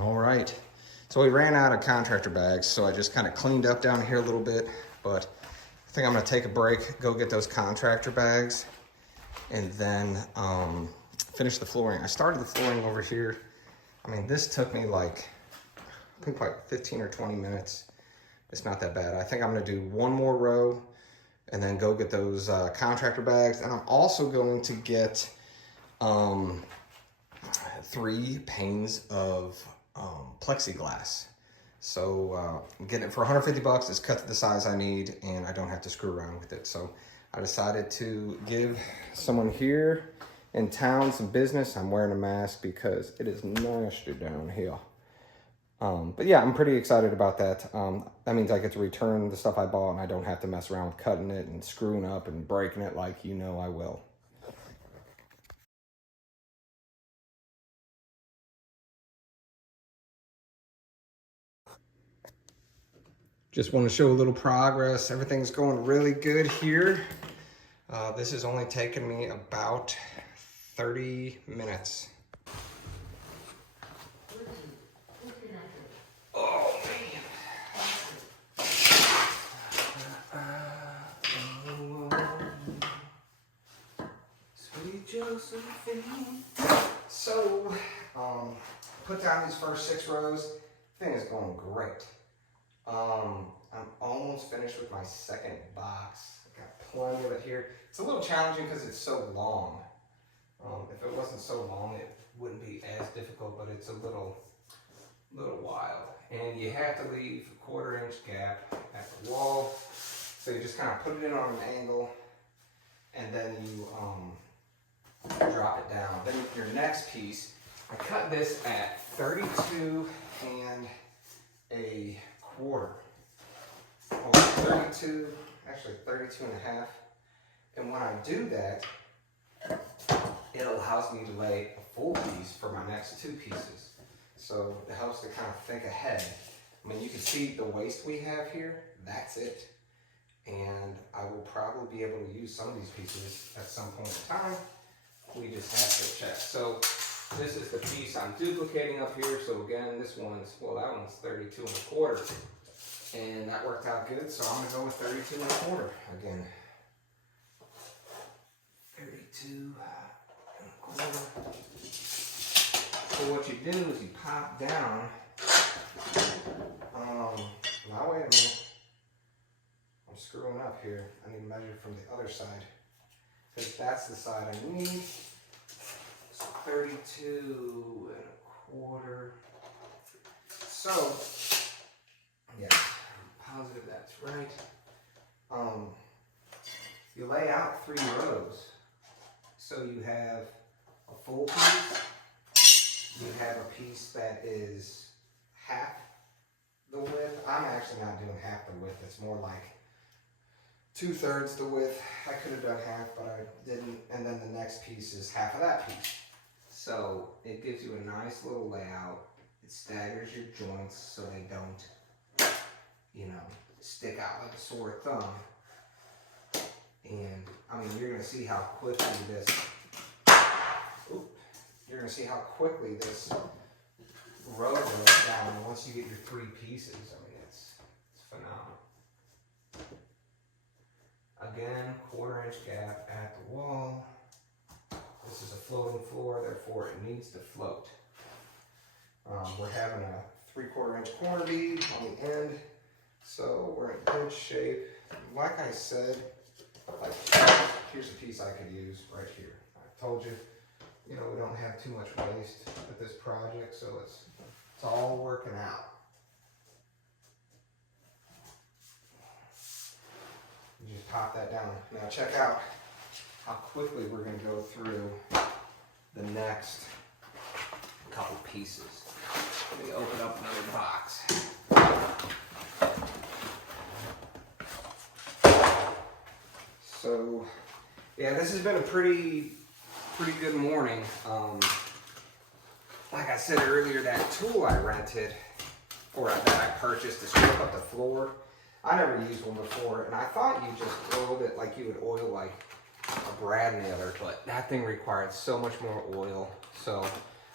All right, so we ran out of contractor bags, so I just kind of cleaned up down here a little bit, but I think I'm gonna take a break, go get those contractor bags, and then finish the flooring. I started the flooring over here. I mean, this took me like, I think like 15 or 20 minutes. It's not that bad. I think I'm gonna do one more row and then go get those contractor bags. And I'm also going to get 3 panes of plexiglass. So I'm getting it for 150 bucks. It's cut to the size I need and I don't have to screw around with it. So I decided to give someone here in town some business. I'm wearing a mask because it is nasty down here. But yeah, I'm pretty excited about that. That means I get to return the stuff I bought and I don't have to mess around with cutting it and screwing up and breaking it like you know I will. Just want to show a little progress. Everything's going really good here. This is only taking me about 30 minutes. Oh, man. Sweet Josephine. So, put down these first 6 rows. Thing is going great. I'm almost finished with my second box. I've got plenty of it here. It's a little challenging because it's so long. If it wasn't so long, it wouldn't be as difficult, but it's a little wild. And you have to leave a 1/4 inch gap at the wall. So you just kind of put it in on an angle and then you drop it down. Then your next piece, I cut this at 32 and a 1/4. Oh, 32, actually 32 and a half. And when I do that, it allows me to lay a full piece for my next 2 pieces. So it helps to kind of think ahead. I mean, you can see the waist we have here, that's it. And I will probably be able to use some of these pieces at some point in time. We just have to check. So this is the piece I'm duplicating up here. So again, this one's, well, that one's 32 and a 1/4. And that worked out good, so I'm gonna go with 32 and a 1/4 again. 32 and a 1/4. So what you do is you pop down. Now wait a minute. I'm screwing up here. I need to measure from the other side. Because that's the side I need. So 32 and a 1/4. So, yeah. Positive that's right. You lay out 3 rows. So you have a full piece, you have a piece that is half the width. I'm actually not doing half the width, it's more like 2/3 the width. I could have done half, but I didn't. And then the next piece is half of that piece. So it gives you a nice little layout. It staggers your joints so they don't, you know, stick out like a sore thumb. And I mean, you're gonna see how quickly this, you're gonna see how quickly this row goes down once you get your 3 pieces. I mean, it's phenomenal. Again, 1/4 inch gap at the wall. This is a floating floor, therefore it needs to float. We're having a 3/4 inch corner bead on the end. So we're in good shape. Like I said, like, here's a piece I could use right here. I told you, you know, we don't have too much waste with this project, so it's all working out. You just pop that down. Now check out how quickly we're going to go through the next couple pieces. Let me open up another box. So, yeah, this has been a pretty good morning. Like I said earlier, that tool I rented, or that I purchased to strip up the floor, I never used one before, and I thought you just oiled it like you would oil like a brad nailer, but that thing required so much more oil. So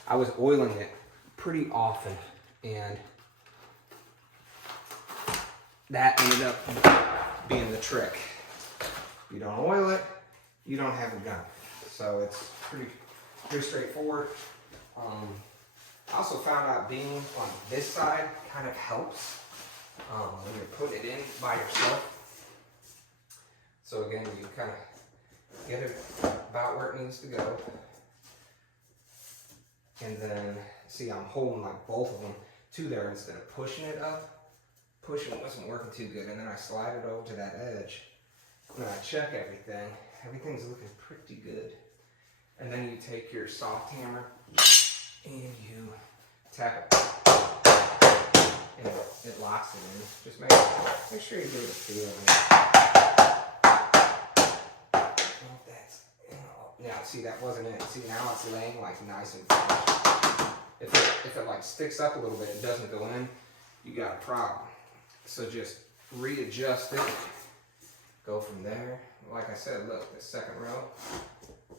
I was oiling it pretty often And that ended up being the trick. If you don't oil it, you don't have a gun. So it's pretty straightforward. I also found out being on this side kind of helps when you're putting it in by yourself. So again, you kind of get it about where it needs to go. And then, see, I'm holding like both of them to there instead of pushing it up. Pushing wasn't working too good, and then I slide it over to that edge. And I check everything. Everything's looking pretty good. And then you take your soft hammer and you tap it. And it locks it in. Just make sure you give it a feel. Now, see, that wasn't it. See, now it's laying like nice and flush. If it like sticks up a little bit and doesn't go in, you got a problem. So just readjust it. Go from there. Like I said, look, the second row, go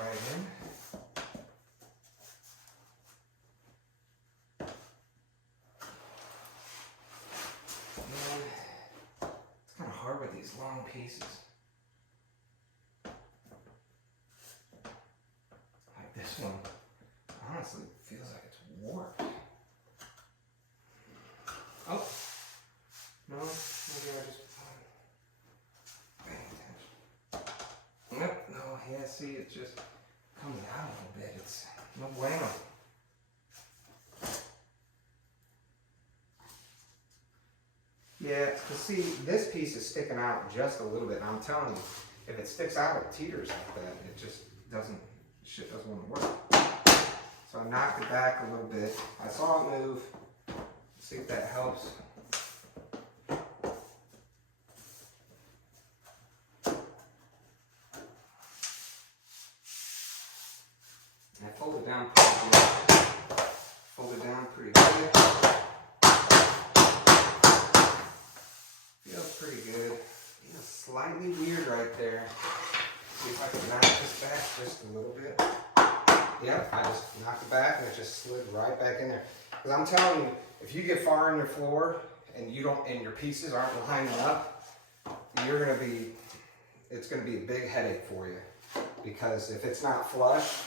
right in. And it's kind of hard with these long pieces. Like this one, honestly, feels like it's warped. Oh, no, maybe I just paying attention. Nope, no, yeah, see, it just comes out a little bit. It's no bueno. Yeah, because see, this piece is sticking out just a little bit. And I'm telling you, if it sticks out, it teeters like that. It just doesn't, shit doesn't want to work. So I knocked it back a little bit. I saw it move. See if that helps. And I fold it down pretty good. Fold it down pretty good. Feels pretty good. Feels slightly weird right there. See if I can knock this back just a little bit. Yep, I just knocked it back and it just slid right back in there. Because I'm telling you, if you get far in your floor and you don't, and your pieces aren't lining up, you're gonna be, it's gonna be a big headache for you. Because if it's not flush,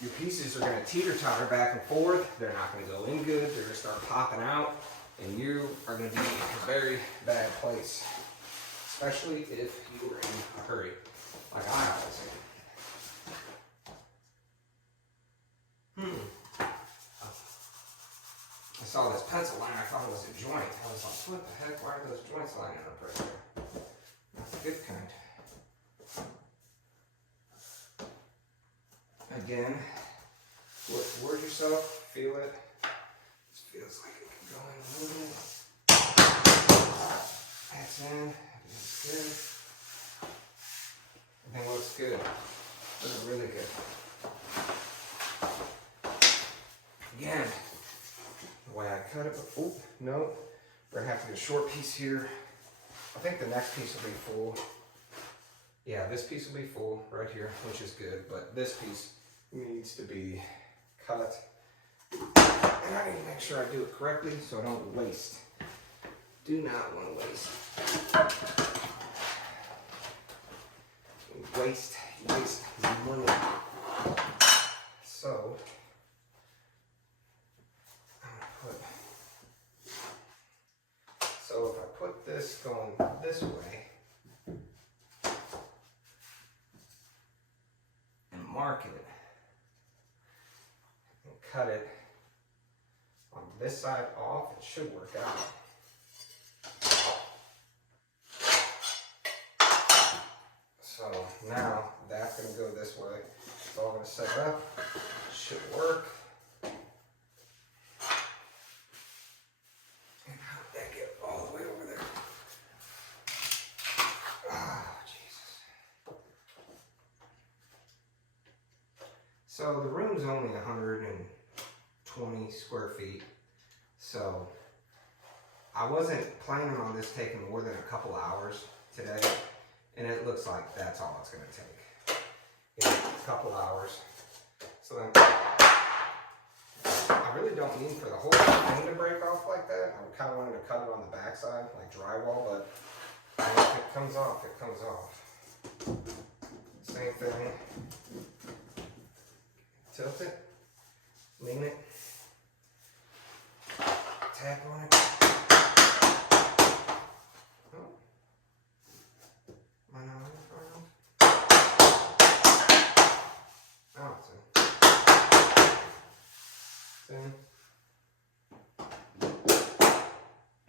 your pieces are gonna teeter-totter back and forth. They're not gonna go in good. They're gonna start popping out, and you are gonna be in a very bad place. Especially if you are in a hurry, like I always am. I saw this pencil line, I thought it was a joint. I was like, what the heck, why are those joints lining up right there? Not the good kind. Again, work towards yourself, feel it. This feels like it can go in a little bit. That's in, everything's good. Everything looks good. Looks really good. Again, the way I cut it, oh, no, we're gonna have to get a short piece here. I think the next piece will be full. Yeah, this piece will be full right here, which is good, but this piece needs to be cut. And I need to make sure I do it correctly so I don't waste. Do not want to waste. Waste money. So, so if I put this going this way and mark it and cut it on this side off, it should work out. So now that's going to go this way. It's all going to set up. Should work. And how did that get all the way over there? Oh, Jesus. So the room's only 120 square feet. So I wasn't planning on this taking more than a couple hours today. And it looks like that's all it's going to take. A couple hours. So then I really really don't mean for the whole thing to break off like that. I kind of wanted to cut it on the backside, like drywall, but if it comes off, it comes off. Same thing. Tilt it, lean it, tap on it. Oh. Am I not on it far enough? Oh, it's in.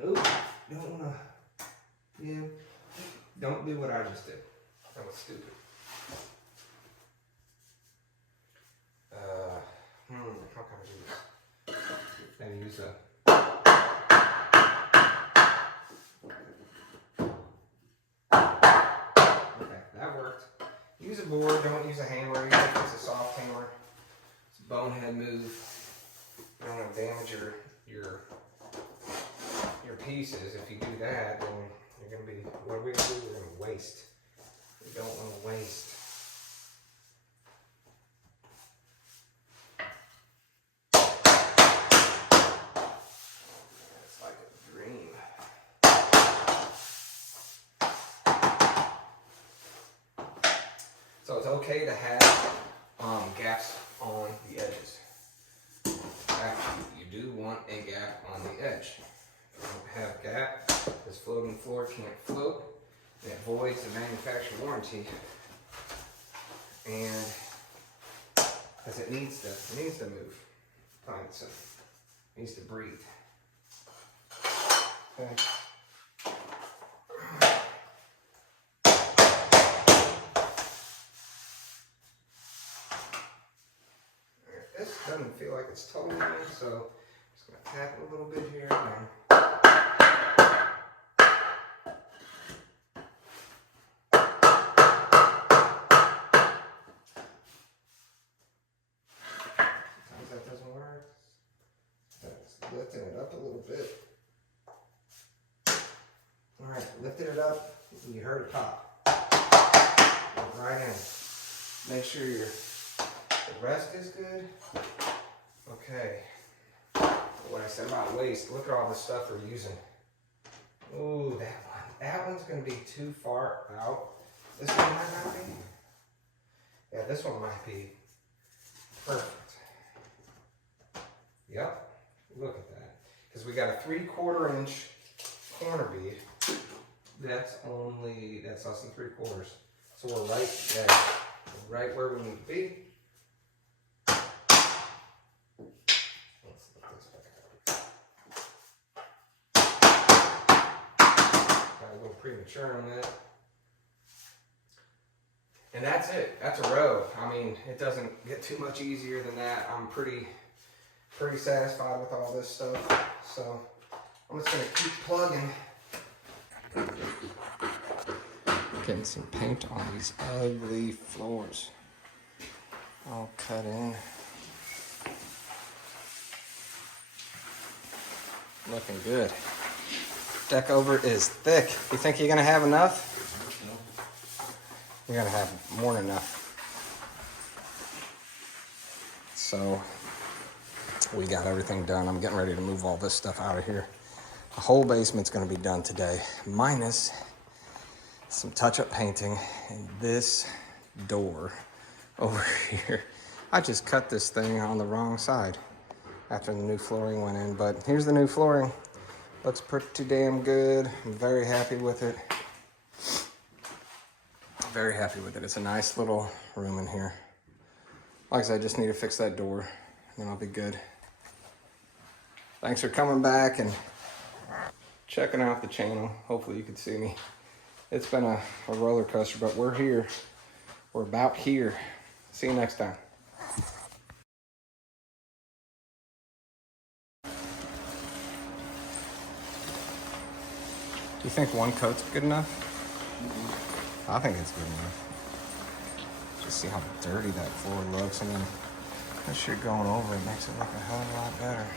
Ooh, don't wanna, yeah, don't do what I just did. That was stupid. How can I do this? Maybe use a, okay, that worked. Use a board, don't use a hammer, even if it's a soft hammer. It's a bonehead move. You don't want to damage your pieces. If you do that, then you're going to be, what are we going to do? We're going to waste. We don't want to waste. It's like a dream. So it's okay to have gaps on the edges. Actually, you do want a gap on the edge. If you don't have a gap, this floating floor can't float. It voids the manufacturer warranty. And because it needs to move. Find itself. It needs to breathe. Okay. This doesn't feel like it's totally in, so I'm just going to tap it a little bit here. And sometimes that doesn't work. That's lifting it up a little bit. Alright, lifted it up. You heard it pop. Look right in. Make sure the rest is good. Okay. What I said about waste, look at all the stuff we're using. Ooh, that one. That one's going to be too far out. This one might not be. Yeah, this one might be perfect. Yep. Look at that. Because we got a 3/4 inch corner bead. That's less than 3/4. So we're right there. We're right where we need to be. Let's lift this back up. Got a little premature on that. And that's it. That's a row. I mean, it doesn't get too much easier than that. I'm pretty satisfied with all this stuff. So I'm just gonna keep plugging. Getting some paint on these ugly floors. All cut in. Looking good. Deck over is thick. You think you're gonna have enough? You're gonna have more than enough. So we got everything done. I'm getting ready to move all this stuff out of here. The whole basement's gonna be done today, minus some touch-up painting and this door over here. I just cut this thing on the wrong side after the new flooring went in, but here's the new flooring. Looks pretty damn good. I'm very happy with it. Very happy with it. It's a nice little room in here. Like I said, I just need to fix that door and then I'll be good. Thanks for coming back and checking out the channel. Hopefully you could see me. It's been a roller coaster, but we're here. We're about here. See you next time. Do you think one coat's good enough? Mm-hmm. I think it's good enough. Just see how dirty that floor looks, and then this shit going over it makes it look a hell of a lot better.